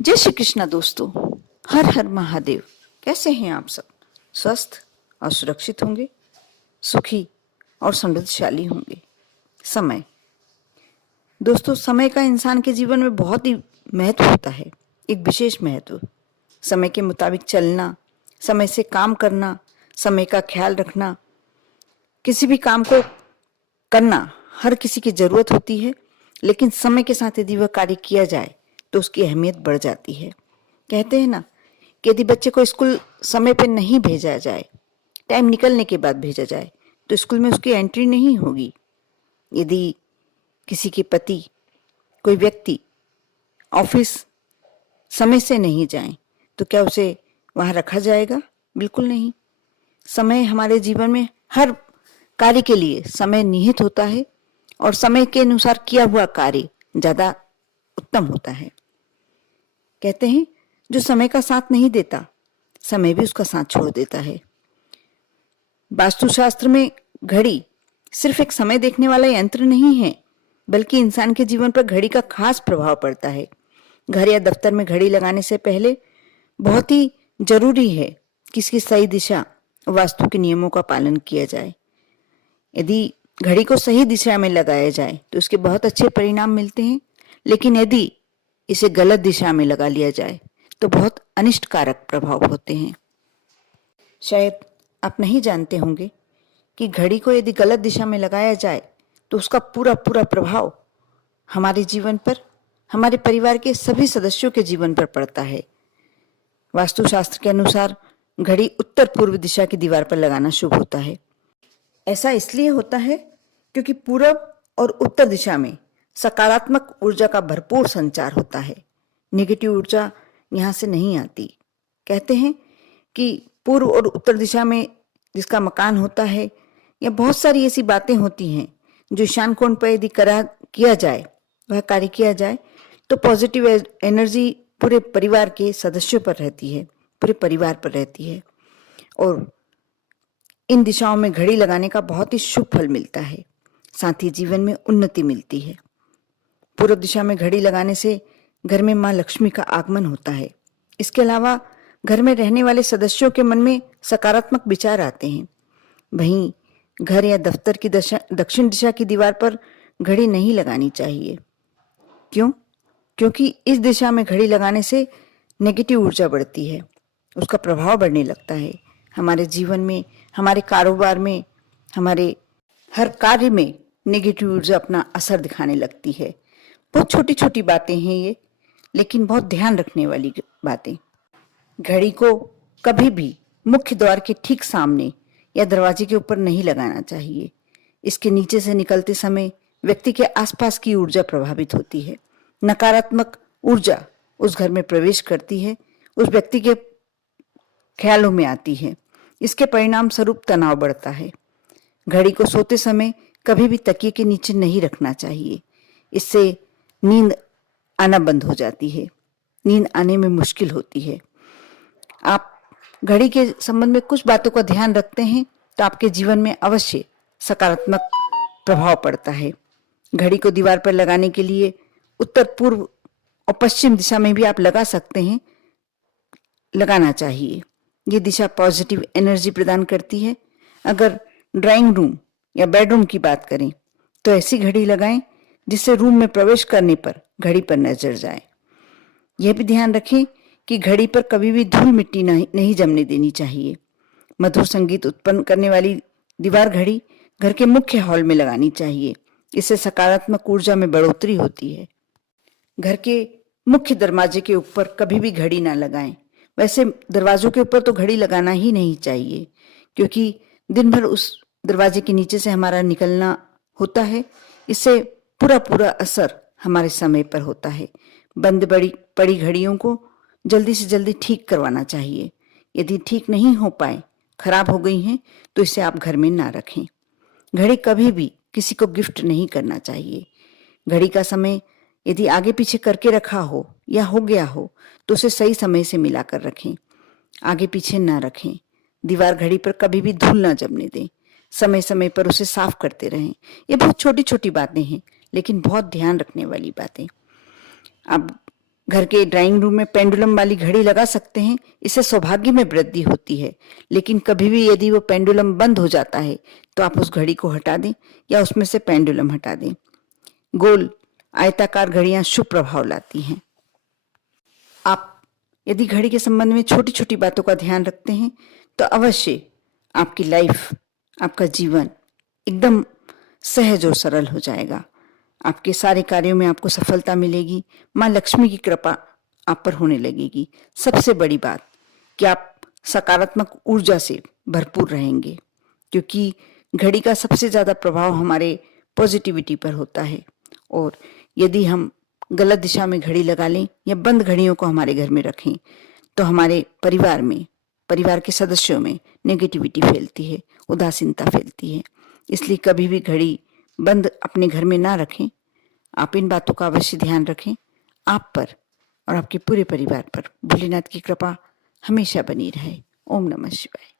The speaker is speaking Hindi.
जय श्री कृष्णा दोस्तों। हर हर महादेव। कैसे हैं आप सब? स्वस्थ और सुरक्षित होंगे, सुखी और समृद्धशाली होंगे। समय दोस्तों, समय का इंसान के जीवन में बहुत ही महत्व होता है, एक विशेष महत्व। समय के मुताबिक चलना, समय से काम करना, समय का ख्याल रखना, किसी भी काम को करना हर किसी की जरूरत होती है। लेकिन समय के साथ यदि वह कार्य किया जाए तो उसकी अहमियत बढ़ जाती है। कहते हैं ना कि यदि बच्चे को स्कूल समय पर नहीं भेजा जाए, टाइम निकलने के बाद भेजा जाए, तो स्कूल में उसकी एंट्री नहीं होगी। यदि किसी के पति, कोई व्यक्ति ऑफिस समय से नहीं जाए तो क्या उसे वहां रखा जाएगा? बिल्कुल नहीं। समय हमारे जीवन में हर कार्य के लिए समय निहित होता है और समय के अनुसार किया हुआ कार्य ज्यादा उत्तम होता है। कहते हैं जो समय का साथ नहीं देता, समय भी उसका साथ छोड़ देता है। वास्तुशास्त्र में घड़ी सिर्फ एक समय देखने वाला यंत्र नहीं है, बल्कि इंसान के जीवन पर घड़ी का खास प्रभाव पड़ता है। घर या दफ्तर में घड़ी लगाने से पहले बहुत ही जरूरी है कि इसकी सही दिशा, वास्तु के नियमों का पालन किया जाए। यदि घड़ी को सही दिशा में लगाया जाए तो उसके बहुत अच्छे परिणाम मिलते हैं, लेकिन यदि इसे गलत दिशा में लगा लिया जाए तो बहुत अनिष्टकारक प्रभाव होते हैं। शायद आप नहीं जानते होंगे कि घड़ी को यदि गलत दिशा में लगाया जाए तो उसका पूरा पूरा प्रभाव हमारे जीवन पर, हमारे परिवार के सभी सदस्यों के जीवन पर पड़ता है। वास्तुशास्त्र के अनुसार घड़ी उत्तर पूर्व दिशा की दीवार पर लगाना शुभ होता है। ऐसा इसलिए होता है क्योंकि पूरब और उत्तर दिशा में सकारात्मक ऊर्जा का भरपूर संचार होता है। नेगेटिव ऊर्जा यहाँ से नहीं आती। कहते हैं कि पूर्व और उत्तर दिशा में जिसका मकान होता है, या बहुत सारी ऐसी बातें होती हैं जो ईशान कोण पर यदि किया जाए, वह कार्य किया जाए, तो पॉजिटिव एनर्जी पूरे परिवार के सदस्यों पर रहती है, पूरे परिवार पर रहती है। और इन दिशाओं में घड़ी लगाने का बहुत ही शुभ फल मिलता है, साथ ही जीवन में उन्नति मिलती है। पूर्व दिशा में घड़ी लगाने से घर में मां लक्ष्मी का आगमन होता है। इसके अलावा घर में रहने वाले सदस्यों के मन में सकारात्मक विचार आते हैं। वहीं घर या दफ्तर की दक्षिण दिशा की दीवार पर घड़ी नहीं लगानी चाहिए। क्यों? क्योंकि इस दिशा में घड़ी लगाने से नेगेटिव ऊर्जा बढ़ती है, उसका प्रभाव बढ़ने लगता है। हमारे जीवन में, हमारे कारोबार में, हमारे हर कार्य में नेगेटिव ऊर्जा अपना असर दिखाने लगती है। बहुत छोटी छोटी बातें हैं ये, लेकिन बहुत ध्यान रखने वाली बातें। घड़ी को कभी भी मुख्य द्वार के ठीक सामने या दरवाजे के ऊपर नहीं लगाना चाहिए। इसके नीचे से निकलते समय व्यक्ति के आसपास की ऊर्जा प्रभावित होती है। नकारात्मक ऊर्जा उस घर में प्रवेश करती है, उस व्यक्ति के ख्यालों में आती है। इसके परिणाम स्वरूप तनाव बढ़ता है। घड़ी को सोते समय कभी भी तकिए के नीचे नहीं रखना चाहिए। इससे नींद आना बंद हो जाती है, नींद आने में मुश्किल होती है। आप घड़ी के संबंध में कुछ बातों का ध्यान रखते हैं तो आपके जीवन में अवश्य सकारात्मक प्रभाव पड़ता है। घड़ी को दीवार पर लगाने के लिए उत्तर, पूर्व और पश्चिम दिशा में भी आप लगा सकते हैं, लगाना चाहिए। ये दिशा पॉजिटिव एनर्जी प्रदान करती है। अगर ड्राइंग रूम या बेडरूम की बात करें तो ऐसी घड़ी लगाएं जिससे रूम में प्रवेश करने पर घड़ी पर नजर जाए। यह भी ध्यान रखें कि घड़ी पर कभी भी धूल मिट्टी नहीं जमने देनी चाहिए। मधुर संगीत उत्पन्न करने वाली दीवार घड़ी घर के मुख्य हॉल में लगानी चाहिए। इससे सकारात्मक ऊर्जा में बढ़ोतरी होती है। घर के मुख्य दरवाजे के ऊपर कभी भी घड़ी ना लगाएं। वैसे दरवाजों के ऊपर तो घड़ी लगाना ही नहीं चाहिए, क्योंकि दिन भर उस दरवाजे के नीचे से हमारा निकलना होता है। इससे पूरा पूरा असर हमारे समय पर होता है। बंद पड़ी घड़ियों को जल्दी से जल्दी ठीक करवाना चाहिए। यदि ठीक नहीं हो पाए, खराब हो गई हैं, तो इसे आप घर में ना रखें। घड़ी कभी भी किसी को गिफ्ट नहीं करना चाहिए। घड़ी का समय यदि आगे पीछे करके रखा हो या हो गया हो तो उसे सही समय से मिलाकर रखें, आगे पीछे ना रखें। दीवार घड़ी पर कभी भी धूल ना जमने दें। समय समय पर उसे साफ करते रहें। ये बहुत छोटी छोटी बातें हैं, लेकिन बहुत ध्यान रखने वाली बातें। अब घर के ड्राइंग रूम में पेंडुलम वाली घड़ी लगा सकते हैं, इससे सौभाग्य में वृद्धि होती है। लेकिन कभी भी यदि वो पेंडुलम बंद हो जाता है तो आप उस घड़ी को हटा दें या उसमें से पेंडुलम हटा दें। गोल आयताकार घड़ियां शुभ प्रभाव लाती हैं। आप यदि घड़ी के संबंध में छोटी छोटी बातों का ध्यान रखते हैं तो अवश्य आपकी लाइफ, आपका जीवन एकदम सहज और सरल हो जाएगा। आपके सारे कार्यों में आपको सफलता मिलेगी। माँ लक्ष्मी की कृपा आप पर होने लगेगी। सबसे बड़ी बात कि आप सकारात्मक ऊर्जा से भरपूर रहेंगे, क्योंकि घड़ी का सबसे ज्यादा प्रभाव हमारे पॉजिटिविटी पर होता है। और यदि हम गलत दिशा में घड़ी लगा लें या बंद घड़ियों को हमारे घर में रखें तो हमारे परिवार में, परिवार के सदस्यों में नेगेटिविटी फैलती है, उदासीनता फैलती है। इसलिए कभी भी घड़ी बंद अपने घर में ना रखें। आप इन बातों का अवश्य ध्यान रखें। आप पर और आपके पूरे परिवार पर भोलेनाथ की कृपा हमेशा बनी रहे। ओम नमः शिवाय।